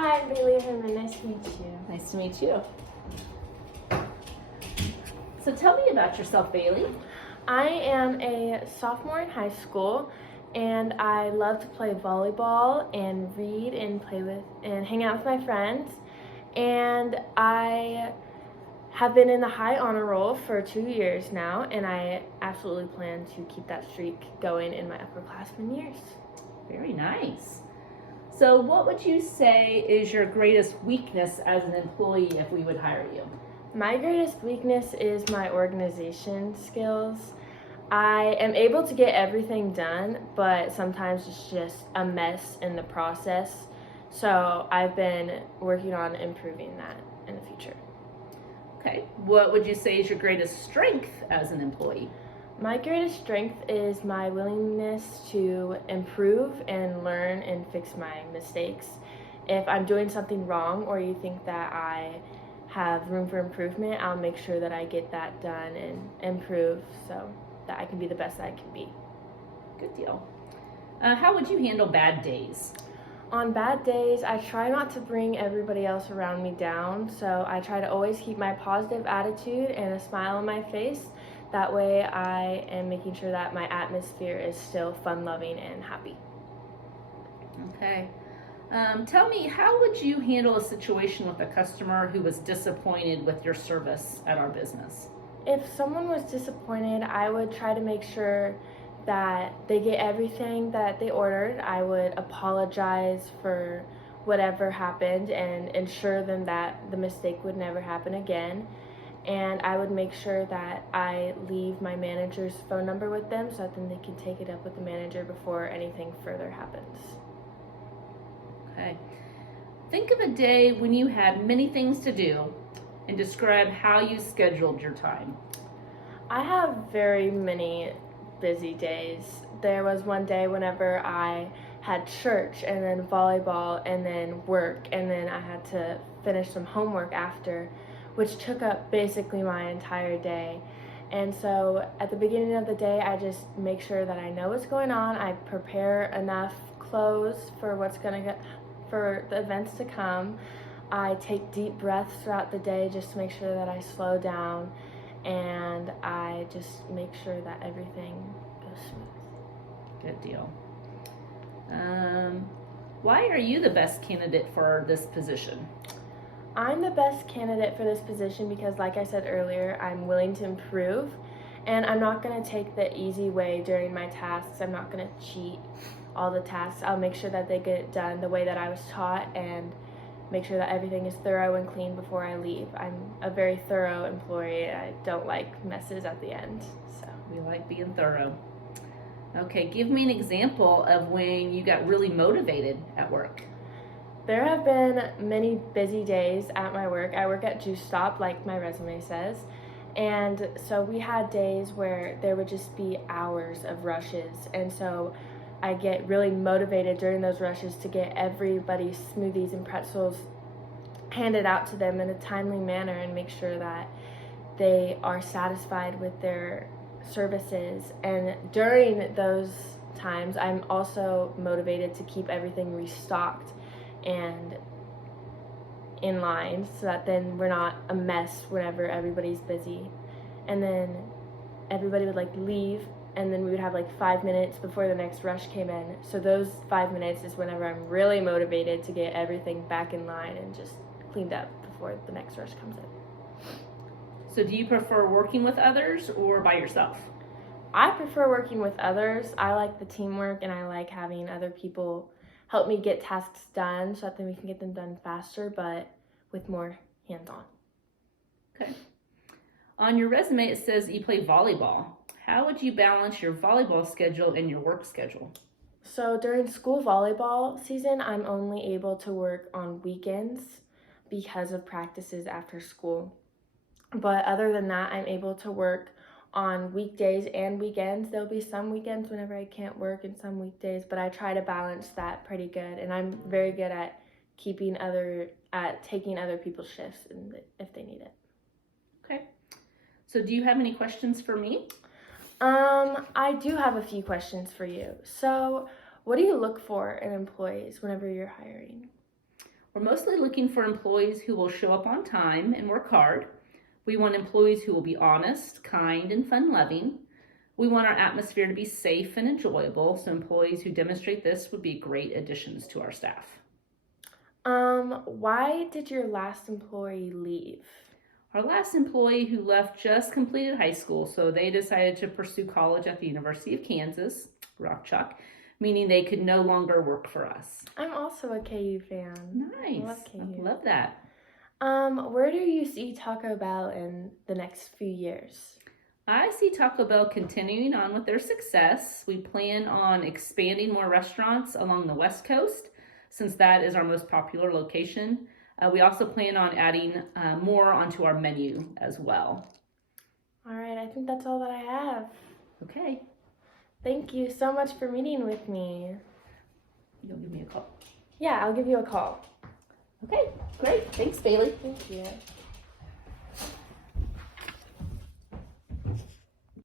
Hi, I'm Bailey Herman. Nice to meet you. Nice to meet you. So tell me about yourself, Bailey. I am a sophomore in high school, and I love to play volleyball and read and play with and hang out with my friends. And I have been in the high honor roll for 2 years now, and I absolutely plan to keep that streak going in my upperclassmen years. Very nice. So what would you say is your greatest weakness as an employee if we would hire you? My greatest weakness is my organization skills. I am able to get everything done, but sometimes it's just a mess in the process. So I've been working on improving that in the future. Okay. What would you say is your greatest strength as an employee? My greatest strength is my willingness to improve and learn and fix my mistakes. If I'm doing something wrong or you think that I have room for improvement, I'll make sure that I get that done and improve so that I can be the best that I can be. Good deal. How would you handle bad days? On bad days, I try not to bring everybody else around me down, so I try to always keep my positive attitude and a smile on my face. That way I am making sure that my atmosphere is still fun-loving and happy. Okay. Tell me, how would you handle a situation with a customer who was disappointed with your service at our business? If someone was disappointed, I would try to make sure that they get everything that they ordered. I would apologize for whatever happened and ensure them that the mistake would never happen again. And I would make sure that I leave my manager's phone number with them so that then they can take it up with the manager before anything further happens. Okay. Think of a day when you had many things to do and describe how you scheduled your time. I have very many busy days. There was one day whenever I had church and then volleyball and then work, and then I had to finish some homework after, which took up basically my entire day. And so at the beginning of the day, I just make sure that I know what's going on. I prepare enough clothes for for the events to come. I take deep breaths throughout the day just to make sure that I slow down, and I just make sure that everything goes smooth. Good deal. Why are you the best candidate for this position? I'm the best candidate for this position because, like I said earlier, I'm willing to improve, and I'm not going to take the easy way during my tasks. I'm not going to cheat all the tasks. I'll make sure that they get done the way that I was taught and make sure that everything is thorough and clean before I leave. I'm a very thorough employee. I don't like messes at the end. So We like being thorough. Okay, give me an example of when you got really motivated at work. there have been many busy days at my work. I work at Juice Stop, like my resume says. And so we had days where there would just be hours of rushes. And so I get really motivated during those rushes to get everybody's smoothies and pretzels handed out to them in a timely manner and make sure that they are satisfied with their services. And during those times, I'm also motivated to keep everything restocked and in line so that then we're not a mess whenever everybody's busy. And then everybody would leave, and then we would have 5 minutes before the next rush came in. So those 5 minutes is whenever I'm really motivated to get everything back in line and just cleaned up before the next rush comes in. So do you prefer working with others or by yourself? I prefer working with others. I like the teamwork, and I like having other people help me get tasks done so that then we can get them done faster, but with more hands-on. Okay. On your resume, it says that you play volleyball. How would you balance your volleyball schedule and your work schedule? So during school volleyball season, I'm only able to work on weekends because of practices after school. But other than that, I'm able to work on weekdays and weekends. There'll be some weekends whenever I can't work and some weekdays, but I try to balance that pretty good. And I'm very good at taking other people's shifts if they need it. Okay. So do you have any questions for me? I do have a few questions for you. So what do you look for in employees whenever you're hiring? We're mostly looking for employees who will show up on time and work hard. We want employees who will be honest, kind, and fun-loving. We want our atmosphere to be safe and enjoyable, so employees who demonstrate this would be great additions to our staff. Why did your last employee leave? Our last employee who left just completed high school, so they decided to pursue college at the University of Kansas, Rock Chalk, meaning they could no longer work for us. I'm also a KU fan. Nice. I love KU. I love that. Where do you see Taco Bell in the next few years? I see Taco Bell continuing on with their success. We plan on expanding more restaurants along the West Coast, since that is our most popular location. We also plan on adding more onto our menu as well. All right, I think that's all that I have. Okay. Thank you so much for meeting with me. You'll give me a call. Yeah, I'll give you a call. Okay, great. Thanks, Bailey. Thank you.